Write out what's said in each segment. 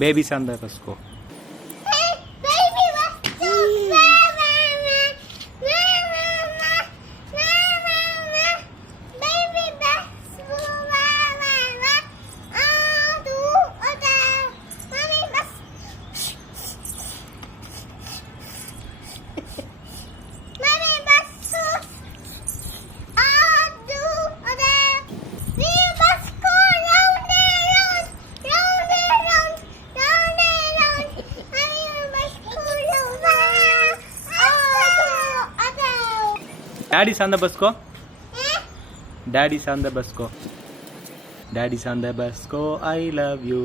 Baby சாந்த Bosco. Daddy on the bus go. Daddy's on the bus go. Daddy's on the bus go. I love you.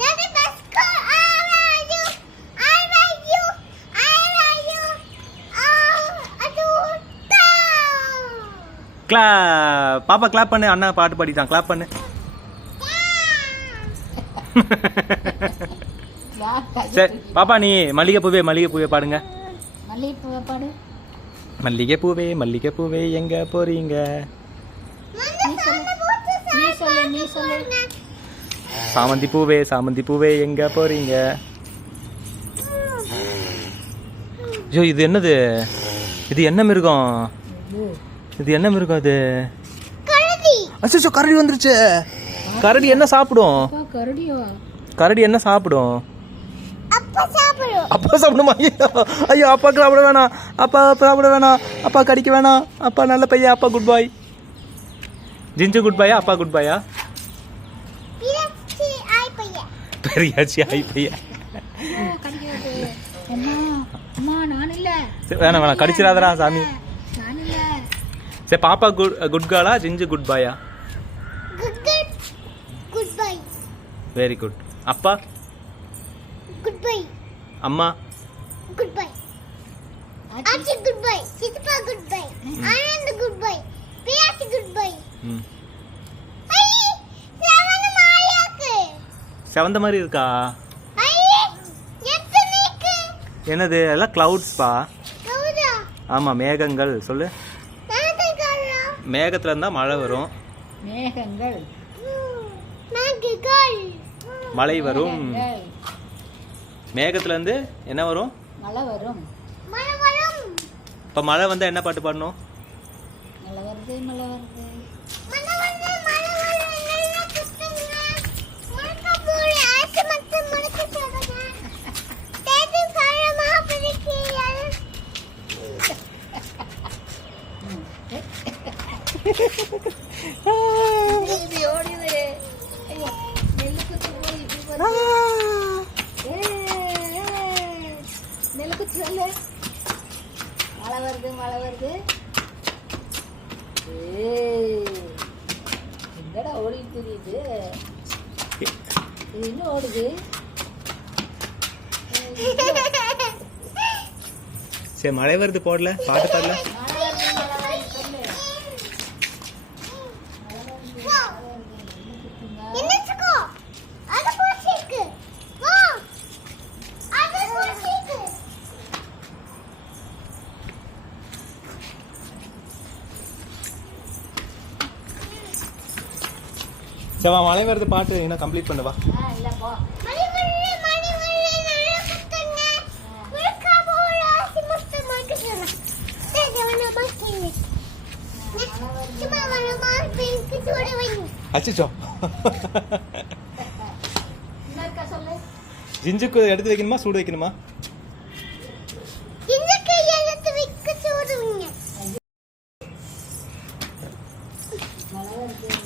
Daddy bus go. I love you. I love you. I love you. Clap. Papa clap பண்ணு. அண்ணா பாட்டு பாடிட்டான். clap பண்ணு. சரி பாப்பா நீ மல்லிகை பூவே பாடுங்க. மல்லிகை பூவே பாடு. மல்லிகை பூவே எங்க போறீங்க? நீ சொல்லு. சாமந்தி பூவே எங்க போறீங்க? ஐயோ இது என்னது? இது என்ன மிருகம்? இது அச்சோ கரடி வந்துருச்சு. கரடி என்ன சாப்பிடும்? கரடி என்ன சாப்பிடும்? அப்பா சாப்பிடுமா? ஐயோ அப்பாக்கு சாப்பிட வேணாம். அப்பா சாப்பிட வேணாம். அப்பா கடிக்க வேணாம். அப்பா நல்ல பையன். அப்பா குட் பாய். ஜிஞ்சு குட் பாயா? அப்பா குட் பாயா? பெரியாச்சி ஆய் பையன். வேணாம் கடிச்சிடாதடா சாமி. சரி பாப்பா குட் கேர்ளா? ஜிஞ்சு குட் பாயா? Very good. அப்பா குட் பை. அம்மா குட் பை. ஆச்சி குட் பை. சித்தப்பா good bye. Anand good bye. பியாச்சி குட் பை. ஐ செவந்த மாயாக்கு. செவந்த மாதிரி இருக்கா? ஐ எத்தனைக்கு? என்னது? எல்லாம் கிளவுட்ஸ் பா. கிளவுடா? ஆமா மேகங்கள். சொல்லு. மேகங்களா? மேகத்துல இருந்தா மழை வரும். மேகங்கள். மழை வரும். மேகத்துல இருந்து என்ன வரும்? மழை வரும். இப்ப மழை வந்தா என்ன பாட்டு பாடணும்? மழை வருது. மழை வருது. எங்கடா ஓடிட்டு தெரியுது? இது இன்னும் ஓடுது. சரி மழை வருது போடல. பாட்டு பாடல. சரி மழை வருது பாட்டு என்ன கம்ப்ளீட் பண்ணுவா. அச்சோ ஜிஞ்சுக்கு எடுத்து வைக்கணுமா சூடு வைக்கணுமா?